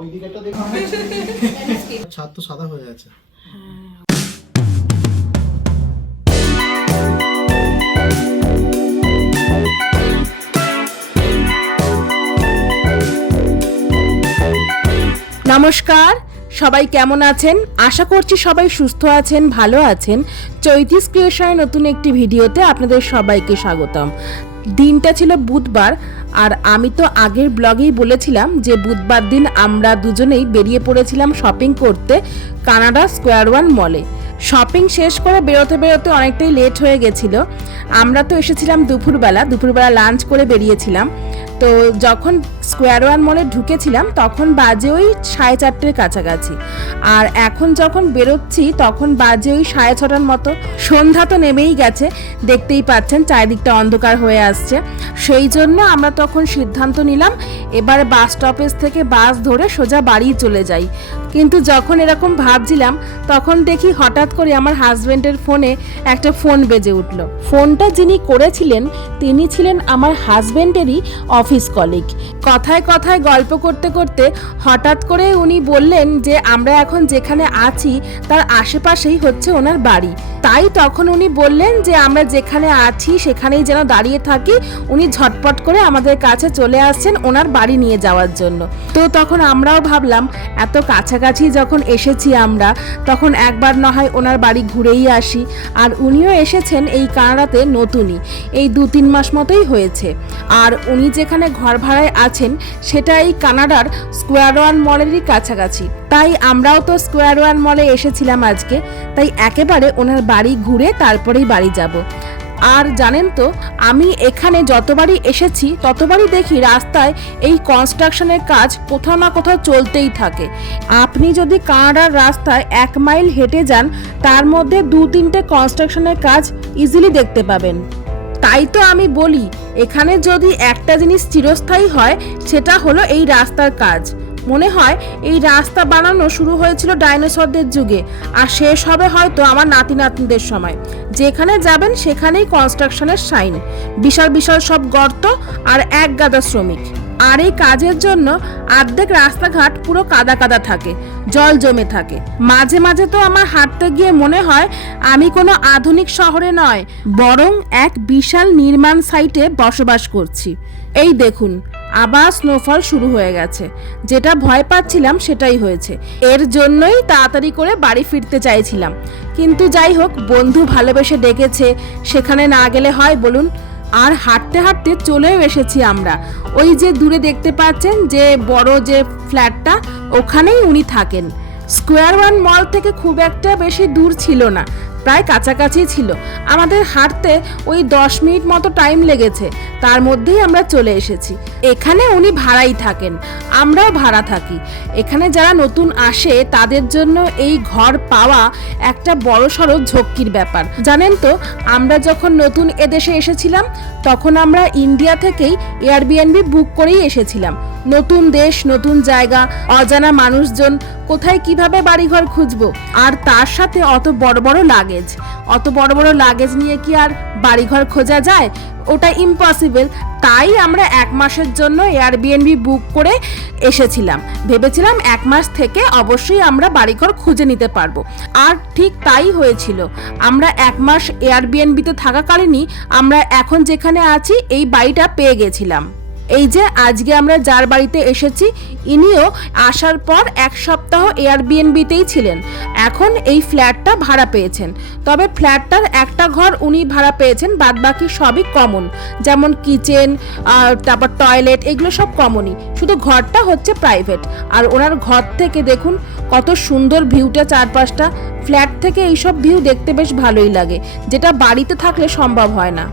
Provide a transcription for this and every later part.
ওই দিকেটা ছাদ তো সাদা হয়ে আছে। নমস্কার, সবাই কেমন আছেন? আশা করছি সবাই সুস্থ আছেন, ভালো আছেন। চৈতিস ক্রিয়েশনের নতুন একটি ভিডিওতে আপনাদের সবাইকে স্বাগতম। দিনটা ছিল বুধবার, আর আমি তো আগের ব্লগেই বলেছিলাম যে বুধবার দিন আমরা দুজনেই বেরিয়ে পড়েছিলাম শপিং করতে কানাডা স্কোয়ার ওয়ান মলে। শপিং শেষ করে বেরোতে বেরোতে অনেকটাই লেট হয়ে গেছিল। আমরা তো এসেছিলাম দুপুরবেলা দুপুরবেলা লাঞ্চ করে বেরিয়েছিলাম। তো যখন স্কোয়ার ওয়ান মলে ঢুকেছিলাম, তখন বাজে ওই সাড়ে চারটের কাছাকাছি। আর এখন যখন বেরোচ্ছি, তখন বাজে ওই সাড়ে ছটার মতো। সন্ধ্যা তো নেমেই গেছে, দেখতেই পাচ্ছেন চারিদিকটা অন্ধকার হয়ে আসছে। সেই জন্য আমরা তখন সিদ্ধান্ত নিলাম, এবার বাস স্টপেজ থেকে বাস ধরে সোজা বাড়ি চলে যাই। কিন্তু যখন এরকম ভাবছিলাম, তখন দেখি হঠাৎ করে আমার হাজবেন্ডের ফোনে একটা ফোন বেজে উঠল। ফোনটা যিনি করেছিলেন, তিনি ছিলেন আমার হাজবেন্ডেরই অফিস কলিগ। কথায় কথায় গল্প করতে করতে হঠাৎ করে উনি বললেন যে, আমরা এখন যেখানে আছি, তার আশেপাশেই হচ্ছে ওনার বাড়ি। তাই তখন উনি বললেন যে, আমরা যেখানে আছি, সেখানেই যেন দাঁড়িয়ে থাকি। উনি ঝটপট করে আমাদের কাছে চলে আসছেন ওনার বাড়ি নিয়ে যাওয়ার জন্য। তো তখন আমরাও ভাবলাম, এত কাছাকাছি যখন এসেছি আমরা, তখন একবার না হয় ওনার বাড়ি ঘুরেই আসি। আর উনিও এসেছেন এই কানাডাতে নতুনই, এই দু তিন মাস মতোই হয়েছে। আর উনি যেখানে ঘর ভাড়ায় আছেন সেটা এই কানাডার স্কোয়ার ওয়ান মলেরই কাছাকাছি। তাই আমরাও তো স্কোয়ার ওয়ান মলে এসেছিলাম আজকে, তাই একেবারে ওনার বাড়ি ঘুরে তারপরেই বাড়ি যাব। আর জানেন তো, আমি এখানে যতবারই এসেছি, ততবারই দেখি রাস্তায় এই কনস্ট্রাকশনের কাজ কোথাও না কোথাও চলতেই থাকে। আপনি যদি কানাডার রাস্তায় এক মাইল হেঁটে যান, তার মধ্যে দু তিনটে কনস্ট্রাকশনের কাজ ইজিলি দেখতে পাবেন। তাই তো আমি বলি, এখানে যদি একটা জিনিস চিরস্থায়ী হয়, সেটা হলো এই রাস্তার কাজ। মনে হয় এই রাস্তা বানানো শুরু হয়েছিল ডাইনোসরদের যুগে, আর শেষ হবে হয়তো আমার নাতি নাতনিদের সময়। যেখানে যাবেন সেখানেই কনস্ট্রাকশনের সাইন বিশাল বিশাল সব গর্ত আর এক গাদা শ্রমিক। আর এই কাজের জন্য অর্ধেক রাস্তাঘাট পুরো কাদা কাদা থাকে, জল জমে থাকে। মাঝে মাঝে তো আমার হাঁটতে গিয়ে মনে হয় আমি কোনো আধুনিক শহরে নয়, বরং এক বিশাল নির্মাণ সাইটে বসবাস করছি। এই দেখুন, আবার স্নোফল শুরু হয়ে গেছে। যেটা ভয় পাচ্ছিলাম সেটাই হয়েছে। এর জন্যই তাড়াতাড়ি করে বাড়ি ফিরতে চাইছিলাম। কিন্তু যাই হোক, বন্ধু ভালোবেসে ডেকেছে, সেখানে না গেলে হয় বলুন আর হাঁটতে হাঁটতে চলেও এসেছি আমরা। ওই যে দূরে দেখতে পাচ্ছেন যে বড় যে ফ্ল্যাটটা, ওখানেই উনি থাকেন। স্কোয়ার ওয়ান মল থেকে খুব একটা বেশি দূর ছিল না। প্রায় কাছাকাছি ছিল। আমাদের হাঁটতে ওই দশ মিনিট মতো টাইম লেগেছে। তার মধ্যেই আমরা চলে এসেছি। এখানে উনি ভাড়াই থাকেন। আমরাও ভাড়া থাকি। এখানে যারা নতুন আসে, তাদের জন্য এই ঘর পাওয়া একটা বড় সড়ো ঝক্কির ব্যাপার। জানেন তো, আমরা যখন নতুন এদেশে এসেছিলাম, তখন আমরা ইন্ডিয়া থেকেই এয়ারবিএনবি বুক করেই এসেছিলাম। নতুন দেশ, নতুন জায়গা, অজানা মানুষজন, কোথায় কীভাবে বাড়িঘর খুঁজবো? আর তার সাথে অত বড় বড় লাগেজ অত বড় বড় লাগেজ নিয়ে কি আর বাড়িঘর খোঁজা যায়? ওটা ইম্পসিবল তাই আমরা এক মাসের জন্য এয়ারবিএনবি বুক করে এসেছিলাম। ভেবেছিলাম এক মাস থেকে অবশ্যই আমরা বাড়িঘর খুঁজে নিতে পারব। আর ঠিক তাই হয়েছিল। আমরা এক মাস এয়ারবিএনবিতে থাকাকালীনই আমরা এখন যেখানে আছি, এই বাড়িটা পেয়ে গেছিলাম। এই যে আজকে আমরা যার বাড়িতে এসেছি, ইনিও আসার পর এক সপ্তাহ এয়ারবিএনবিতেই ছিলেন। এখন এই ফ্ল্যাটটা ভাড়া পেয়েছেন। তবে ফ্ল্যাটটার একটা ঘর উনি ভাড়া পেয়েছেন, বাদবাকি সবই কমন যেমন কিচেন তারপর টয়লেট এগুলো সব কমনই শুধু ঘরটা হচ্ছে প্রাইভেট আর ওনার ঘর থেকে দেখুন, কত সুন্দর ভিউটা চারপাশটা। ফ্ল্যাট থেকে এইসব ভিউ দেখতে বেশ ভালোই লাগে। যেটা বাড়িতে থাকলে সম্ভব হয় না।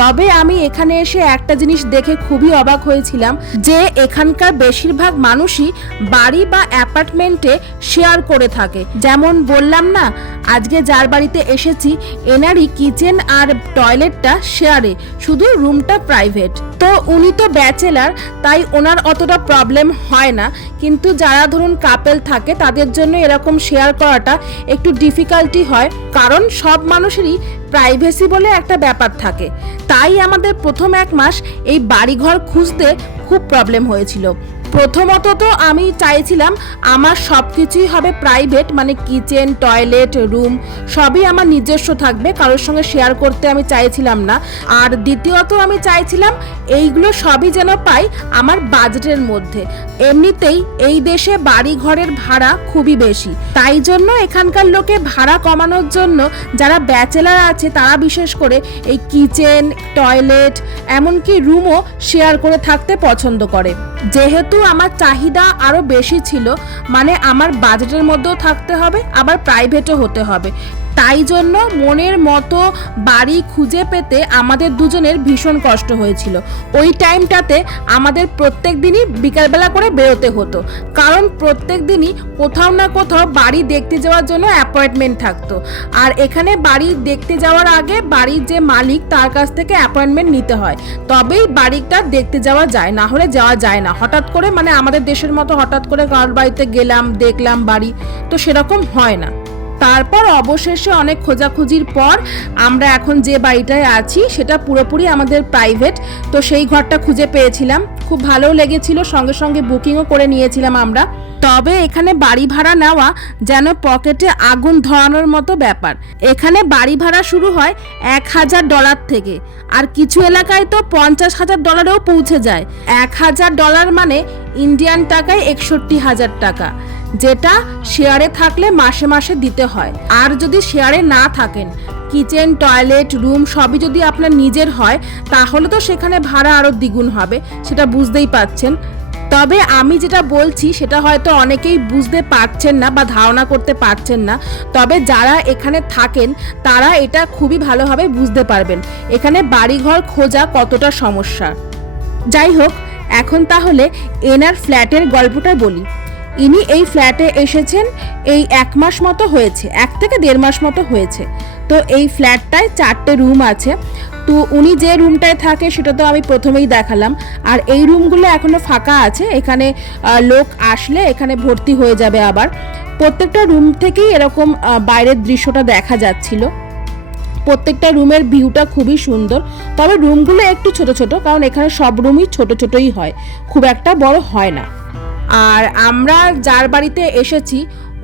তবে আমি এখানে এসে একটা জিনিস দেখে খুবই অবাক হয়েছিলাম, যে এখানকার বেশিরভাগ মানুষই বাড়ি বা অ্যাপার্টমেন্টে শেয়ার করে থাকে। যেমন বললাম না, আজকে যার বাড়িতে এসেছি, এনারই কিচেন আর টয়লেটটা শেয়ারে, শুধু রুমটা প্রাইভেট। তো উনি তো ব্যাচেলার, তাই ওনার অতটা প্রবলেম হয় না। কিন্তু যারা ধরুন কাপেল থাকে, তাদের জন্য এরকম শেয়ার করাটা একটু ডিফিকাল্টি হয়। কারণ সব মানুষেরই প্রাইভেসি বলে একটা ব্যাপার থাকে। তাই আমাদের প্রথম এক মাস এই বাড়িঘর খুঁজতে খুব প্রবলেম হয়েছিল। প্রথমত তো আমি চাইছিলাম আমার সব কিছুই হবে প্রাইভেট মানে কিচেন টয়লেট রুম সবই আমার নিজস্ব থাকবে, কারোর সঙ্গে শেয়ার করতে আমি চাইছিলাম না। আর দ্বিতীয়ত আমি চাইছিলাম এইগুলো সবই যেন পাই আমার বাজেটের মধ্যে। এমনিতেই এই দেশে বাড়ি ঘরের ভাড়া খুবই বেশি। তাই জন্য এখানকার লোকে ভাড়া কমানোর জন্য যারা ব্যাচেলার আছে, তারা বিশেষ করে এই কিচেন টয়লেট এমনকি রুমও শেয়ার করে থাকতে পছন্দ করে। যেহেতু আমার চাহিদা আরও বেশি ছিল মানে আমার বাজেটের মধ্যেও থাকতে হবে, আবার প্রাইভেটও হতে হবে। তাই জন্য মনের মতো বাড়ি খুঁজে পেতে আমাদের দুজনের ভীষণ কষ্ট হয়েছিল। ওই টাইমটাতে আমাদের প্রত্যেক দিনই বিকালবেলা করে বেরোতে হতো। কারণ প্রত্যেক দিনই কোথাও না কোথাও বাড়ি দেখতে যাওয়ার জন্য অ্যাপয়েন্টমেন্ট থাকতো। আর এখানে বাড়ি দেখতে যাওয়ার আগে বাড়ির যে মালিক তার কাছ থেকে অ্যাপয়েন্টমেন্ট নিতে হয়। তবেই বাড়িটা দেখতে যাওয়া যায়, না হলে যাওয়া যায় না। হঠাৎ করে মানে আমাদের দেশের মতো হঠাৎ করে কারোর বাড়িতে গেলাম, দেখলাম বাড়ি, তো সেরকম হয় না। তারপর অবশেষে অনেক খোঁজাখুঁজির পর আমরা এখন যে বাড়িটায় আছি, সেটা পুরোপুরি আমাদের প্রাইভেট তো সেই ঘরটা খুঁজে পেয়েছিলাম। খুব ভালো লেগেছিল, সঙ্গে সঙ্গে বুকিংও করে নিয়েছিলাম আমরা। তবে এখানে বাড়ি ভাড়া নেওয়া যেন পকেটে আগুন ধরানোর মতো ব্যাপার। এখানে বাড়ি ভাড়া শুরু হয় এক হাজার ডলার থেকে। আর কিছু এলাকায় তো পঞ্চাশ হাজার ডলারেও পৌঁছে যায়। এক হাজার ডলার মানে ইন্ডিয়ান টাকায় একষট্টি হাজার টাকা। যেটা শেয়ারে থাকলে মাসে মাসে দিতে হয়। আর যদি শেয়ারে না থাকেন, কিচেন, টয়লেট, রুম সবই যদি আপনার নিজের হয়, তাহলে তো সেখানে ভাড়া আরও দ্বিগুণ হবে, সেটা বুঝতেই পাচ্ছেন তবে আমি যেটা বলছি, সেটা হয়তো অনেকেই বুঝতে পারছেন না বা ধারণা করতে পারছেন না, তবে যারা এখানে থাকেন, তারা এটা খুবই ভালোভাবে বুঝতে পারবেন, এখানে বাড়িঘর খোঁজা কতটা সমস্যা। যাই হোক, এখন তাহলে এনার ফ্ল্যাটের গল্পটা বলি। ইনি এই ফ্ল্যাটে এসেছেন, এই এক মাস মতো হয়েছে, এক থেকে দেড় মাস মতো হয়েছে। তো এই ফ্ল্যাটটায় চারটে রুম আছে। তো উনি যে রুমটায় থাকে সেটা তো আমি প্রথমেই দেখালাম। আর এই রুমগুলো এখনও ফাঁকা আছে, এখানে লোক আসলে এখানে ভর্তি হয়ে যাবে আবার। প্রত্যেকটা রুম থেকেই এরকম বাইরের দৃশ্যটা দেখা যাচ্ছিল। প্রত্যেকটা রুমের ভিউটা খুবই সুন্দর। তবে রুমগুলো একটু ছোট ছোট, কারণ এখানে সব রুমই ছোট ছোটই হয়। খুব একটা বড় হয় না। আর আমরা যার বাড়িতে এসেছি,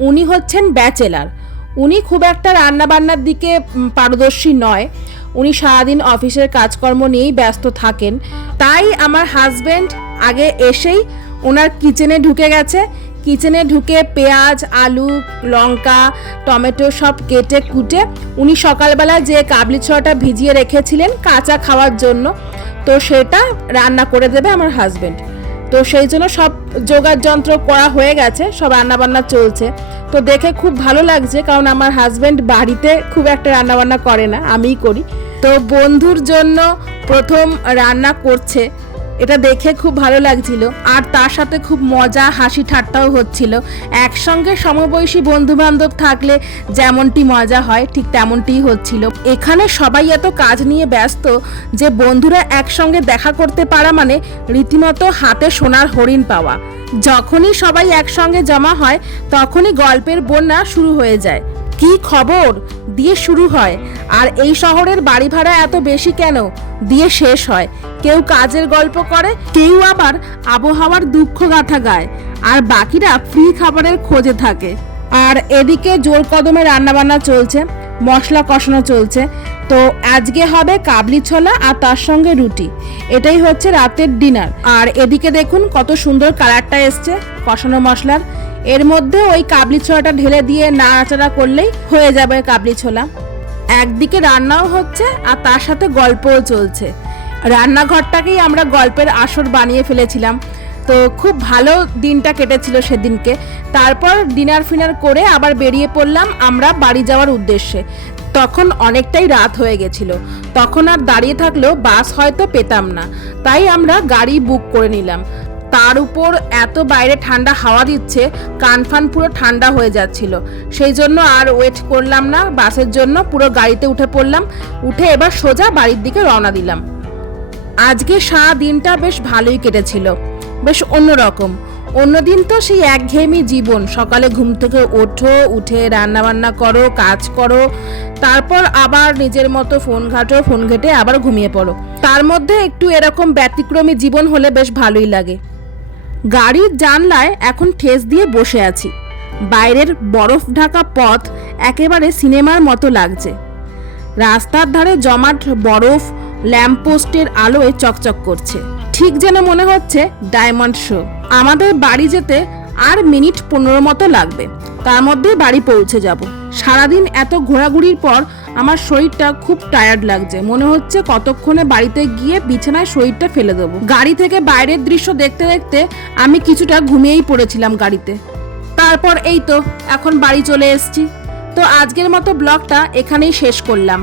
উনি হচ্ছেন ব্যাচেলার। উনি খুব একটা রান্নাবান্নার দিকে পারদর্শী নয়। উনি সারাদিন অফিসের কাজকর্ম নিয়েই ব্যস্ত থাকেন। তাই আমার হাজবেন্ড আগে এসেই ওনার কিচেনে ঢুকে গেছে। কিচেনে ঢুকে পেঁয়াজ, আলু, লঙ্কা, টমেটো সব কেটে কুটে উনি সকালবেলা যে কাবলি ছোয়াটা ভিজিয়ে রেখেছিলেন কাঁচা খাওয়ার জন্য, তো সেটা রান্না করে দেবে আমার হাজবেন্ড। তো সেই জন্য সব যোগার যন্ত্র করা হয়ে গেছে, সব রান্নাবান্না চলছে। তো দেখে খুব ভালো লাগছে, কারণ আমার হাজব্যান্ড বাড়িতে খুব একটা রান্নাবান্না করে না, আমিই করি। তো বন্ধুর জন্য প্রথম রান্না করছে এটা দেখে খুব ভালো লাগছিল। আর তার সাথে খুব মজা, হাসি ঠাট্টাও হচ্ছিল। একসঙ্গে সমবয়সী বন্ধু বান্ধব থাকলে যেমনটি মজা হয়, ঠিক তেমনটিই হচ্ছিল। এখানে সবাই এত কাজ নিয়ে ব্যস্ত যে বন্ধুরা একসঙ্গে দেখা করতে পারা মানে রীতিমতো হাতে সোনার হরিণ পাওয়া। যখনই সবাই একসঙ্গে জমা হয়, তখনই গল্পের বন্যা শুরু হয়ে যায়। কি খবর? দিয়ে শুরু হয়। আর এই শহরের বাড়ি ভাড়া এত বেশি কেন? দিয়ে শেষ হয়। কেউ কাজের গল্প করে, কেউ আবার আবহাওয়ার দুঃখ গাথা গায়। আর বাকিরা ফ্রি খাবারের খোঁজে থাকে। আর এদিকে জোর কদমে রান্নাবান্না চলছে, মশলা কষানো চলছে। তো আজকে হবে কাবলি ছোলা আর তার সঙ্গে রুটি। এটাই হচ্ছে রাতের ডিনার আর এদিকে দেখুন কত সুন্দর কালারটা এসছে, কষানো মশলার। এর মধ্যে ওই কাবলি ছোলাটা ঢেলে দিয়ে নাড়াচাড়া করলেই হয়ে যাবে কাবলি ছোলা। একদিকে রান্নাও হচ্ছে আর তার সাথে গল্পও চলছে। রান্নাঘরটাকেই আমরা গল্পের আসর বানিয়ে ফেলেছিলাম। তো খুব ভালো দিনটা কেটেছিল সেদিনকে। তারপর ডিনার ফিনার করে আবার বেরিয়ে পড়লাম আমরা বাড়ি যাওয়ার উদ্দেশ্যে। তখন অনেকটাই রাত হয়ে গেছিল। তখন আর দাঁড়িয়ে থাকলেও বাস হয়তো পেতাম না। তাই আমরা গাড়ি বুক করে নিলাম। তার উপর এত বাইরে ঠান্ডা হাওয়া দিচ্ছে কানফান পুরো ঠান্ডা হয়ে যাচ্ছিল। সেই জন্য আর ওয়েট করলাম না, বাসের জন্য পুরো গাড়িতে উঠে পড়লাম, উঠে এবার সোজা বাড়ির দিকে রওনা দিলাম। আজকে সারা দিনটা বেশ ভালোই কেটেছিল, বেশ অন্যরকম। অন্যদিন তো সেই একঘেয়েমি জীবন, সকালে ঘুম থেকে ওঠো, উঠে রান্না বান্না করো, কাজ করো, তারপর আবার নিজের মতো ফোন ঘাটো, ফোন ঘেটে আবার ঘুমিয়ে পড়ো। তার মধ্যে একটু এরকম ব্যতিক্রমী জীবন হলে বেশ ভালোই লাগে। গাড়ির জানলায় এখন ঠেস দিয়ে বসে আছি। বাইরের বরফ ঢাকা পথ একেবারে সিনেমার মতো লাগছে। রাস্তার ধারে জমাট বরফ ল্যাম্পপোস্টের আলোয় চকচক করছে। ঠিক যেন মনে হচ্ছে ডায়মন্ড শো। আমাদের বাড়ি যেতে আর মিনিট পনেরো মতো লাগবে। তার মধ্যে বাড়ি পৌঁছে যাব। সারাদিন এত ঘোরাঘুরির পর আমার শরীরটা খুব টায়ার্ড লাগছে। মনে হচ্ছে কতক্ষণে বাড়িতে গিয়ে বিছানায় শরীরটা ফেলে দেবো। গাড়ি থেকে বাইরের দৃশ্য দেখতে দেখতে আমি কিছুটা ঘুমিয়েই পড়েছিলাম গাড়িতে। তারপর এই তো, এখন বাড়ি চলে এসেছি। তো আজকের মতো ব্লগটা এখানেই শেষ করলাম।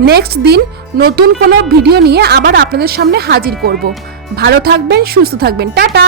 নেক্সট দিন নতুন কোনো ভিডিও নিয়ে আবার আপনাদের সামনে হাজির করব। ভালো থাকবেন, সুস্থ থাকবেন। টাটা!